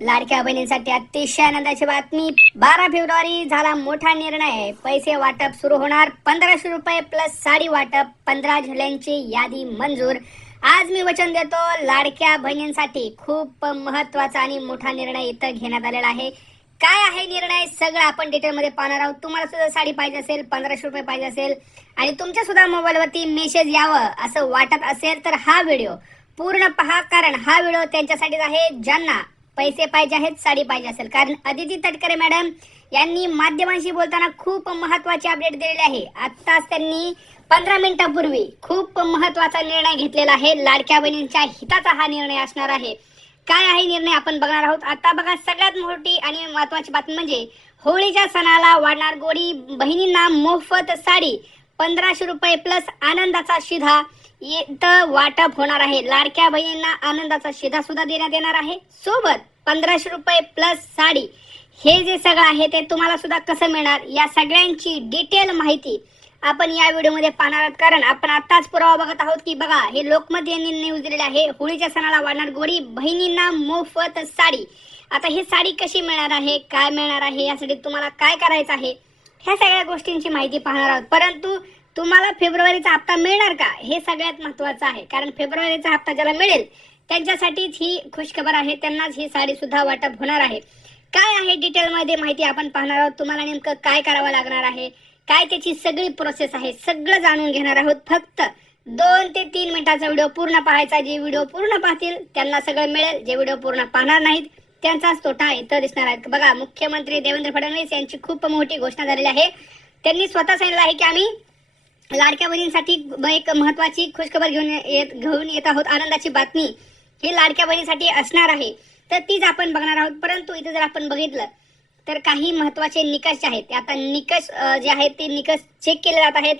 लाडक्या बहिणींसाठी अतिशय आनंदाची बातमी. बारा फेब्रुवारी झाला मोठा निर्णय. पैसे वाटप सुरू होणार. पंधराशे रुपये प्लस साडी वाटप. पंधरा जिल्ह्यांची यादी मंजूर. आज मी वचन देतो लाडक्या बहिणींसाठी खूप महत्त्वाचा आणि मोठा निर्णय इथं घेण्यात आलेला आहे. काय आहे निर्णय? सगळं आपण डिटेलमध्ये पाहणार आहोत. तुम्हाला सुद्धा साडी पाहिजे असेल पंधराशे रुपये पाहिजे असेल आणि तुमच्या सुद्धा मोबाईलवरती मेसेज यावं असं वाटत असेल तर हा व्हिडिओ पूर्ण पहा. कारण हा व्हिडिओ त्यांच्यासाठीच आहे. ज्यांना पैसे पाहिजे आहेत साडी पाहिजे असेल. कारण अदिती तटकरे मॅडम यांनी माध्यमांशी बोलताना खूप महत्वाची अपडेट दिलेली आहे. आत्ताच त्यांनी पंधरा मिनिटापूर्वी खूप महत्त्वाचा निर्णय घेतलेला आहे. लाडक्या बहिणींच्या हिताचा हा निर्णय असणार आहे. काय आहे निर्णय आपण बघणार आहोत. आता बघा सगळ्यात मोठी आणि महत्वाची बातमी म्हणजे होळीच्या सणाला वाढणार गोडी. बहिणींना मोफत साडी पंधराशे रुपये प्लस आनंदाचा शिधा. इथं वाटप होणार आहे. लाडक्या बहिणींना आनंदाचा शिधा सुद्धा देण्यात येणार आहे. सोबत पंधराशे रुपये प्लस साडी. हे जे सगळं आहे ते तुम्हाला सुद्धा कसं मिळणार? या सगळ्यांची डिटेल माहिती आपण या व्हिडिओमध्ये पाहणार आहोत. कारण आपण आत्ताच पुरावा बघत आहोत की बघा हे लोकमत यांनी न्यूज दिलेले आहे. होळीच्या सणाला वाढणार गोडी बहिणींना मोफत साडी. आता ही साडी कशी मिळणार आहे? काय मिळणार आहे? यासाठी तुम्हाला काय करायचं आहे? ह्या सगळ्या गोष्टींची माहिती पाहणार आहोत. परंतु तुम्हाला फेब्रुवारीचा हप्ता मिळणार का? हे सगळ्यात महत्वाचं आहे. कारण फेब्रुवारीचा हप्ता ज्याला मिळेल त्यांच्यासाठीच ही खुशखबर आहे. त्यांनाच ही साडी सुद्धा वाटप होणार आहे. काय आहे डिटेलमध्ये माहिती आपण पाहणार आहोत. तुम्हाला नेमकं काय करावं लागणार आहे? काय त्याची सगळी प्रोसेस आहे? सगळं जाणून घेणार आहोत. फक्त दोन ते तीन मिनिटाचा व्हिडिओ पूर्ण पाहायचा जे व्हिडिओ पूर्ण पाहतील त्यांना सगळं मिळेल. जे व्हिडिओ पूर्ण पाहणार नाहीत त्यांचाच तोटा इथं दिसणार आहे. बघा मुख्यमंत्री देवेंद्र फडणवीस यांची खूप मोठी घोषणा झालेली आहे. त्यांनी स्वतः सांगितलं आहे की आम्ही लाडक्या बहिणींसाठी एक महत्वाची खुशखबर घेऊन येत घेऊन येत आहोत. आनंदाची बातमी ही लाडक्या बहिणीसाठी असणार आहे. तर तीच आपण बघणार आहोत. परंतु इथे जर आपण बघितलं तर काही महत्त्वाचे निकष जे आहेत. ते आता निकष जे आहेत ते निकष चेक केले जात आहेत.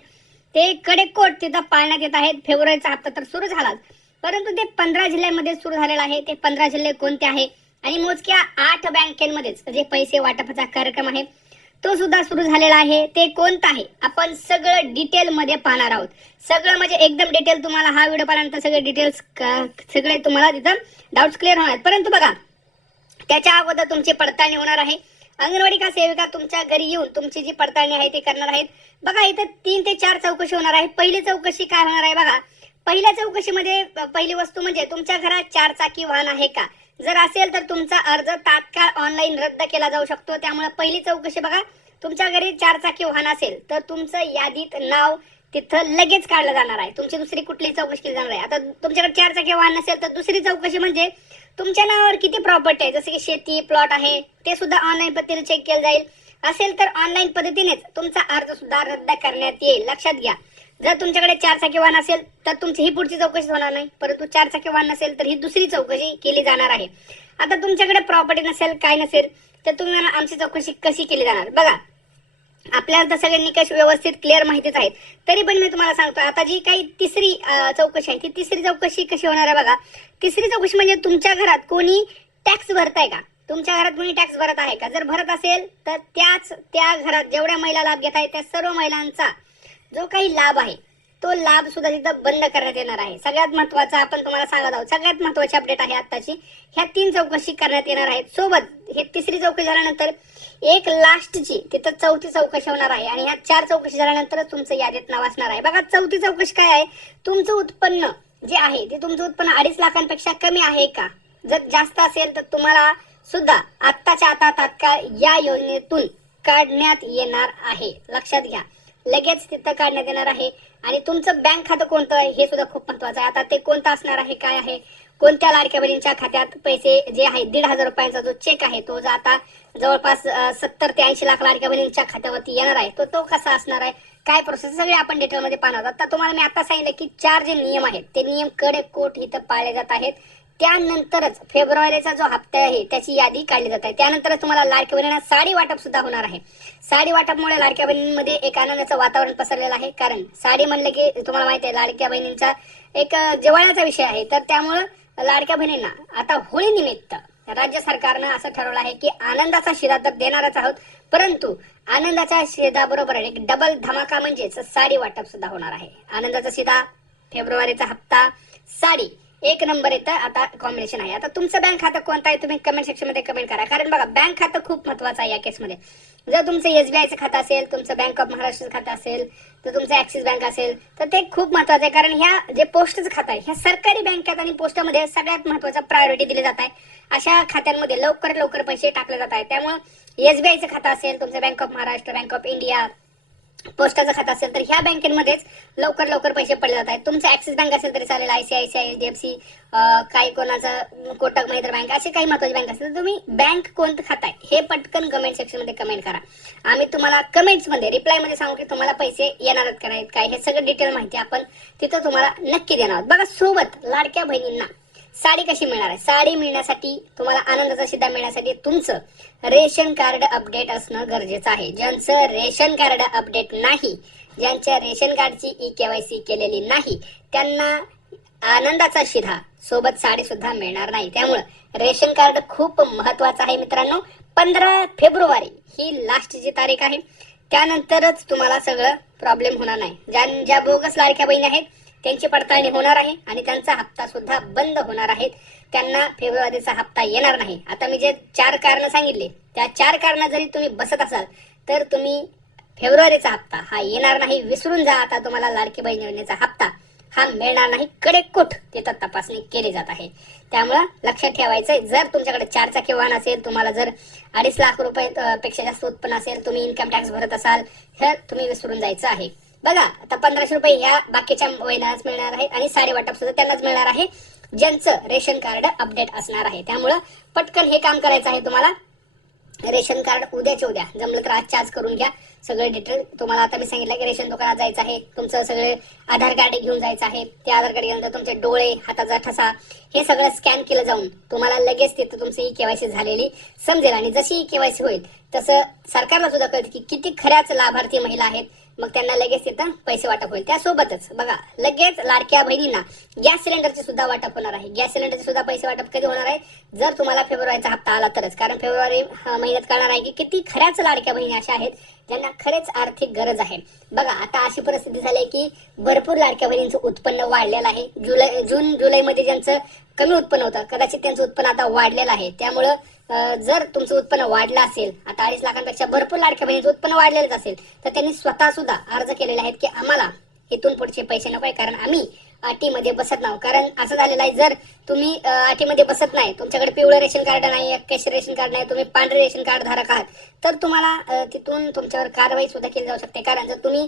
ते कडेकोट तिथं पाळण्यात येत आहेत. फेब्रुवारीचा हप्ता तर सुरू झालाच. परंतु ते पंधरा जिल्ह्यांमध्ये सुरू झालेलं आहे. ते पंधरा जिल्हे कोणते आहे? आणि मोजक्या आठ बँकेमध्येच जे म्हणजे पैसे वाटपाचा कार्यक्रम आहे. तो सुद्धा सुरू झालेला आहे. ते कोणतं आहे? आपण सगळं डिटेल मध्ये पाहणार आहोत. सगळं म्हणजे एकदम डिटेल तुम्हाला हा व्हिडिओ पाहिल्यानंतर सगळे डिटेल्स सगळे तुम्हाला तिथं डाऊट्स क्लिअर होणार आहेत. परंतु बघा त्याच्या अगोदर तुमची पडताळणी होणार आहे. अंगणवाडी का सेविका तुमच्या घरी येऊन तुमची जी पडताळणी आहे ती करणार आहेत. बघा इथं तीन ते चार चौकशी होणार आहे. पहिली चौकशी काय होणार आहे बघा. पहिल्या चौकशीमध्ये पहिली वस्तू म्हणजे तुमच्या घरात चार चाकी वाहन आहे का? जर असेल तर तुमचा अर्ज तात्काळ ऑनलाईन रद्द केला जाऊ शकतो. त्यामुळे पहिली चौकशी बघा तुमच्या घरी चारचाकी वाहन असेल तर तुमचं यादीत नाव तिथं लगेच काढलं जाणार आहे. तुमची दुसरी कुठली चौकशी केली जाणार आहे आता तुमच्याकडे चारचाकी वाहन नसेल तर दुसरी चौकशी म्हणजे तुमच्या नावावर किती प्रॉपर्टी आहे? जसं की शेती प्लॉट आहे ते सुद्धा ऑनलाईन पद्धतीने चेक केलं जाईल. असेल तर ऑनलाईन पद्धतीनेच तुमचा अर्ज सुद्धा रद्द करण्यात येईल. लक्षात घ्या. जर तुमच्याकडे चार चाकी वाहन असेल तर तुमची ही पुढची चौकशी होणार नाही. परंतु चार चाकी वाहन नसेल तर ही दुसरी चौकशी केली जाणार आहे. आता तुमच्याकडे प्रॉपर्टी नसेल काय नसेल तर तुम्ही आमची चौकशी कशी केली जाणार? बघा आपल्याला तर सगळे निकष व्यवस्थित क्लिअर माहितीच आहेत. तरी पण मी तुम्हाला सांगतो आता जी काही तिसरी चौकशी आहे ती तिसरी चौकशी कशी होणार आहे बघा. तिसरी चौकशी म्हणजे तुमच्या घरात कोणी टॅक्स भरताय का? तुमच्या घरात कोणी टॅक्स भरत आहे का? जर भरत असेल तर त्याच त्या घरात जेवढ्या महिला लाभ घेत आहेत त्या सर्व महिलांचा जो काही लाभ आहे तो लाभ सुद्धा तिथं बंद करण्यात येणार आहे. सगळ्यात महत्त्वाचा आपण तुम्हाला सांगत आहोत सगळ्यात महत्वाची अपडेट आहे आताची ह्या तीन चौकशी करण्यात येणार आहेत. सोबत हे तिसरी चौकशी झाल्यानंतर एक लास्टची तिथं चौथी चौकशी होणार आहे आणि ह्या चार चौकशी झाल्यानंतरच तुमचं यादीत नाव असणार आहे. बघा चौथी चौकशी काय आहे? तुमचं उत्पन्न जे आहे ते तुमचं उत्पन्न अडीच लाखांपेक्षा कमी आहे का? जर जास्त असेल तर तुम्हाला सुद्धा आत्ताच्या आता तात्काळ या योजनेतून काढण्यात येणार आहे. लक्षात घ्या. लगेच तिथं काढण्यात येणार आहे. आणि तुमचं बँक खातं कोणतं आहे हे सुद्धा खूप महत्वाचं आहे. आता ते कोणतं असणार आहे काय आहे? कोणत्या लाडक्या बहिणींच्या खात्यात पैसे जे आहेत दीड हजार रुपयांचा जो चेक आहे तो जो आता जवळपास सत्तर ते ऐंशी लाख लाडक्या बहिणींच्या खात्यावरती येणार आहे तो तो कसा असणार आहे? काय प्रोसेस सगळे आपण डिटेलमध्ये पाहणार आहोत. आता तुम्हाला मी आता सांगितलं की चार जे नियम आहेत ते नियमकडे कोट इथं पाळले जात आहेत. त्यानंतरच फेब्रुवारीचा जो हप्ता आहे त्याची यादी काढली जात आहे. त्यानंतरच तुम्हाला लाडक्या बहिणींना साडी वाटप सुद्धा होणार आहे. साडी वाटपमुळे लाडक्या बहिणींमध्ये एक आनंदाचं वातावरण पसरलेलं आहे. कारण साडी म्हणलं की तुम्हाला माहिती आहे लाडक्या बहिणींचा एक अं, जिव्हाळ्याचा विषय आहे. तर त्यामुळं लाडक्या बहिणींना आता होळी निमित्त राज्य सरकारनं असं ठरवलं आहे की आनंदाचा शिरा तर देणारच आहोत परंतु आनंदाच्या शिराबरोबर एक डबल धमाका म्हणजेच साडी वाटप सुद्धा होणार आहे. आनंदाचा शिरा फेब्रुवारीचा हप्ता साडी. एक नंबर येतं आता कॉम्बिनेशन आहे. आता तुमचं बँक खातं कोणतं आहे तुम्ही कमेंट सेक्शनमध्ये कमेंट करा. कारण बघा बँक खातं खूप महत्वाचं आहे या केसमध्ये जर तुमचं एसबीआयचं खातं असेल तुमचं बँक ऑफ महाराष्ट्रचं खातं असेल तर तुमचं ऍक्सिस बँक असेल तर ते खूप महत्वाचं आहे. कारण ह्या जे पोस्टचं खातं आहे ह्या सरकारी बँकेत आणि पोस्टामध्ये सगळ्यात महत्त्वाचा प्रायोरिटी दिली जात आहे. अशा खात्यांमध्ये लवकर लवकर पैसे टाकले जात आहेत. त्यामुळे एसबीआयचं खातं असेल तुमचं bank of Maharashtra bank of India पोस्टाचं खातं असेल तर ह्या बँकेमध्येच लवकर लवकर पैसे पडले जात आहेत. तुमचं ऍक्सिस बँक असेल तरी चालेल आयसीआयसीआय सी काही कोणाचं कोटक महिंद्रा बँक असे काही महत्त्वाचे बँक असेल तर तुम्ही बँक कोणतं खातं आहे हे पटकन कमेंट सेक्शनमध्ये कमेंट करा. आम्ही तुम्हाला कमेंट्समध्ये रिप्लायमध्ये सांगू की तुम्हाला पैसे येणार आहेत का नाहीत काय हे सगळं डिटेल माहिती आपण तिथं तुम्हाला नक्की देणार आहोत. बघा सोबत लाडक्या बहिणींना साडी कशी मिळणार आहे? साडी मिळण्यासाठी तुम्हाला आनंदाचा शिधा मिळण्यासाठी तुमचं रेशन कार्ड अपडेट असणं गरजेचं आहे. ज्यांचं रेशन कार्ड अपडेट नाही ज्यांच्या रेशन कार्डची ई केवायसी केलेली नाही त्यांना आनंदाचा शिधा सोबत साडी सुद्धा मिळणार नाही. त्यामुळं रेशन कार्ड खूप महत्वाचं आहे मित्रांनो. पंधरा फेब्रुवारी ही लास्टची तारीख आहे. त्यानंतरच तुम्हाला सगळं प्रॉब्लेम होणार नाही. ज्या ज्या बोगस लाडक्या बहिणी आहेत त्यांची पडताळणी होणार आहे आणि त्यांचा हप्ता सुद्धा बंद होणार आहेत. त्यांना फेब्रुवारीचा हप्ता येणार नाही. आता मी जे चार कारण सांगितले त्या चार कारण जरी तुम्ही बसत असाल तर तुम्ही फेब्रुवारीचा हप्ता हा येणार नाही विसरून जा. आता तुम्हाला लाडकी बहीण योजनेचा हप्ता हा मिळणार नाही. कडेकोट तिथं तपासणी केली जात आहे. त्यामुळं लक्षात ठेवायचं जर तुमच्याकडे चार चाकी वाहन असेल तुम्हाला जर अडीच लाख रुपये पेक्षा जास्त उत्पन्न असेल तुम्ही इन्कम टॅक्स भरत असाल तर तुम्ही विसरून जायचं आहे. बघा आता पंधराशे रुपये ह्या बाकीच्या महिन्याच मिळणार आहे आणि साडे वाटप सुद्धा त्यांनाच मिळणार आहे. ज्यांचं रेशन कार्ड अपडेट असणार आहे. त्यामुळं पटकन हे काम करायचं आहे तुम्हाला. रेशन कार्ड उद्याच्या उद्या. जमलं तर आजच्या आज करून घ्या. सगळे डिटेल तुम्हाला आता मी सांगितलं की रेशन दुकानात जायचं आहे. तुमचं सगळे आधार कार्ड घेऊन जायचं आहे. ते आधार कार्ड घेऊन तुमचे डोळे हाताचा ठसा हे सगळं स्कॅन केलं जाऊन तुम्हाला लगेच तिथं तुमची ई केवायसी झालेली समजेल. आणि जशी ई केवायसी होईल तसं सरकारला सुद्धा कळतं की किती खऱ्याच लाभार्थी महिला आहेत. मग त्यांना लगेच तिथं पैसे वाटप होईल. त्यासोबतच बघा लगेच लाडक्या बहिणींना गॅस सिलेंडरचे सुद्धा वाटप होणार आहे. गॅस सिलेंडरचे सुद्धा पैसे वाटप कधी होणार आहे? जर तुम्हाला फेब्रुवारीचा हप्ता आला तरच. कारण फेब्रुवारी महिन्यात कळणार आहे की किती खऱ्याच लाडक्या बहिणी अशा आहेत ज्यांना खरेच आर्थिक गरज आहे. बघा आता अशी परिस्थिती झाली आहे की भरपूर लाडक्या बहिणींचं उत्पन्न वाढलेलं आहे. जुलै जून जुलैमध्ये ज्यांचं कमी उत्पन्न होतं कदाचित त्यांचं उत्पन्न आता वाढलेलं आहे. त्यामुळं जर तुमचं उत्पन्न वाढलं असेल आता अडीच लाखांपेक्षा भरपूर लाडक्या बहिणीचं उत्पन्न वाढलेलंच असेल तर त्यांनी स्वतः सुद्धा अर्ज केलेले आहेत की आम्हाला इथून पुढचे पैसे नको आहे कारण आम्ही अटीमध्ये बसत नाही. कारण असं झालेलं आहे जर तुम्ही अटीमध्ये बसत नाही तुमच्याकडे पिवळं रेशन कार्ड नाही कॅश रेशन कार्ड नाही तुम्ही पांढरे रेशन कार्ड धारक आहात तर तुम्हाला तिथून तुमच्यावर कारवाई सुद्धा केली जाऊ शकते. कारण जर तुम्ही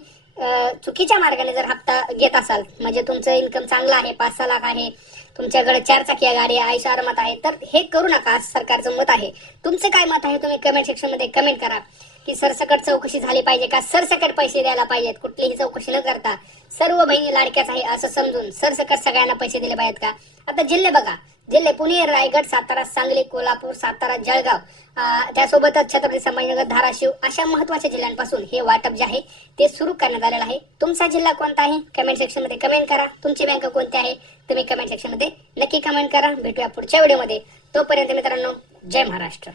चुकीच्या मार्गाने जर हप्ता घेत असाल म्हणजे तुमचं इन्कम चांगलं आहे पाच सहा लाख आहे तुमच्याकडे चार चाकी गाडी आहे आयुष्य आरामात आहे. तर हे करू नका असं सरकारचं मत आहे. तुमचं काय मत आहे? तुम्ही कमेंट सेक्शनमध्ये कमेंट करा. की सरसकट चौकशी झाली पाहिजे का? सरसकट पैसे द्यायला पाहिजेत. कुठलीही चौकशी न करता सर्व बहिणी लाडक्याच आहे असं समजून सरसकट सगळ्यांना पैसे दिले पाहिजेत का? आता जिल्हे बघा. जिल्हे पुणे रायगड सातारा सांगली कोल्हापूर सातारा जळगाव त्यासोबतच छत्रपती संभाजीनगर धाराशिव अशा महत्त्वाच्या जिल्ह्यांपासून हे वाटप जे आहे ते सुरू करण्यात आलेलं आहे. तुमचा जिल्हा कोणता आहे? कमेंट सेक्शनमध्ये कमेंट करा. तुमची बँक कोणती आहे? तुम्ही कमेंट सेक्शनमध्ये नक्की कमेंट करा. भेटूया पुढच्या व्हिडिओमध्ये. तोपर्यंत मित्रांनो जय महाराष्ट्र.